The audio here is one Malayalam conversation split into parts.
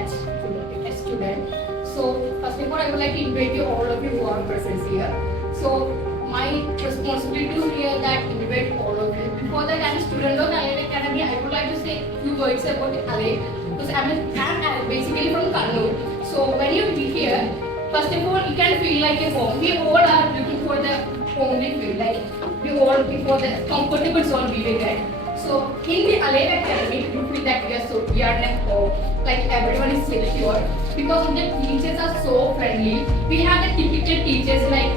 batch student. So first of all, I would like to invite you all of you who are present here. So my responsibility is here that invite all of you. Before that, I'm a student of Allied Academy. I would like to say a few words about Allied because I'm basically from Kannur. So when you be here, first of all, it can feel like a home. We all are looking for the homely feel, like we all looking for the comfortable zone we will get. So in the Allied Academy, we feel that we are at home, like everyone is secure because the teachers are so friendly. We have the typical teachers like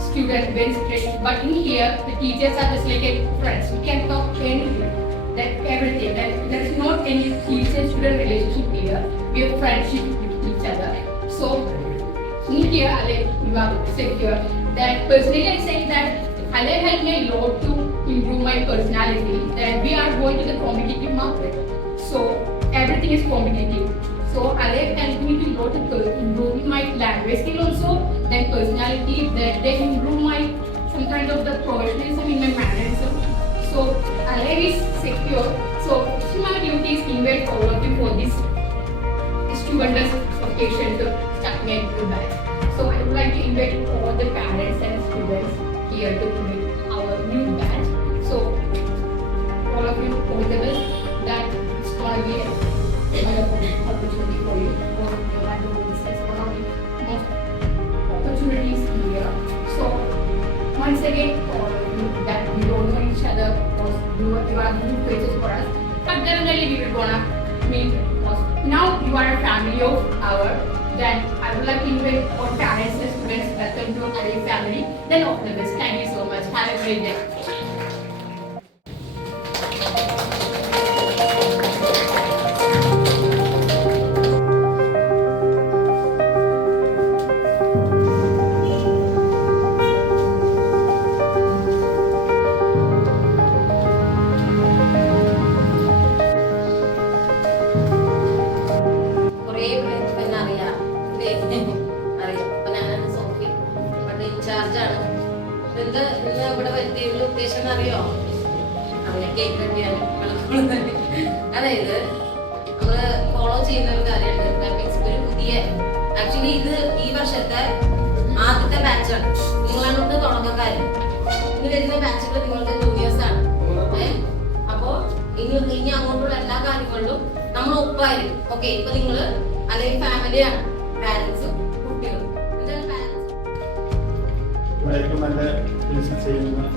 student, very strict, but in here the teachers are just like a friends. We can talk anything, that everything. And there is not any teacher-student relationship here. We have friendship with each other. So in here, Allied, you are secure. That personally, I say that Allied helped me a lot to improve my personality. That we are going to the competitive market, so everything is competitive. So Allied helped me to lot to improve my language skill also, then personality. That they improve my some kind of the professionalism in my mannerism. So Allied is secure. So my duty is invite all of you for this stupendous occasion to start me into that. So I would like to invite all the parents and students here to meet our new batch. So all of you, all the best. That it's going to be a wonderful opportunity for you. You have to discuss one of the most opportunities here. So once again, all of you that we don't know each other, because you are new faces for us, but definitely we will gonna meet. Now you are a family of our. Then I would like to invite all parents and students welcome to Allied family. Then all the best. Thank you so much. Have a great day. അതായത് നമ്മള് ഫോളോ ചെയ്യുന്ന ഒരു കാര്യമുണ്ട്. ഒരു പുതിയ ആക്ച്വലി ഇത് ഈ വർഷത്തെ ആദ്യത്തെ ബാച്ചാണ്. നിങ്ങളാണ് കൊണ്ട് തുടങ്ങക്കാര്. ഇന്ന് വരുന്ന ബാച്ചുകൾ നിങ്ങളുടെ ജൂനിയേഴ്സ് ആണ്. അപ്പോ ഇനി അങ്ങോട്ടുള്ള എല്ലാ കാര്യങ്ങളിലും നമ്മൾ ഒപ്പായിരിക്കും. ഓക്കെ, ഇപ്പൊ നിങ്ങള് അല്ലെങ്കിൽ ഫാമിലിയാണ്, പാരന്റ്സും കുട്ടികളും. എന്താണ് പാരന്റ്സ് നല്ല ചെയ്യുന്ന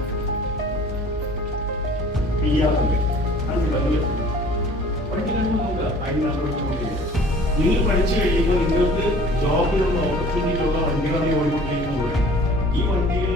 നിങ്ങൾ പഠിച്ചു കഴിയുമ്പോൾ നിങ്ങൾക്ക് ജോബിനുള്ള ഓപ്പർച്യൂണിറ്റിയിലുള്ള വണ്ടികളാണ് ഓടിക്കൊണ്ടിരിക്കുന്നത്. ഈ വണ്ടികൾ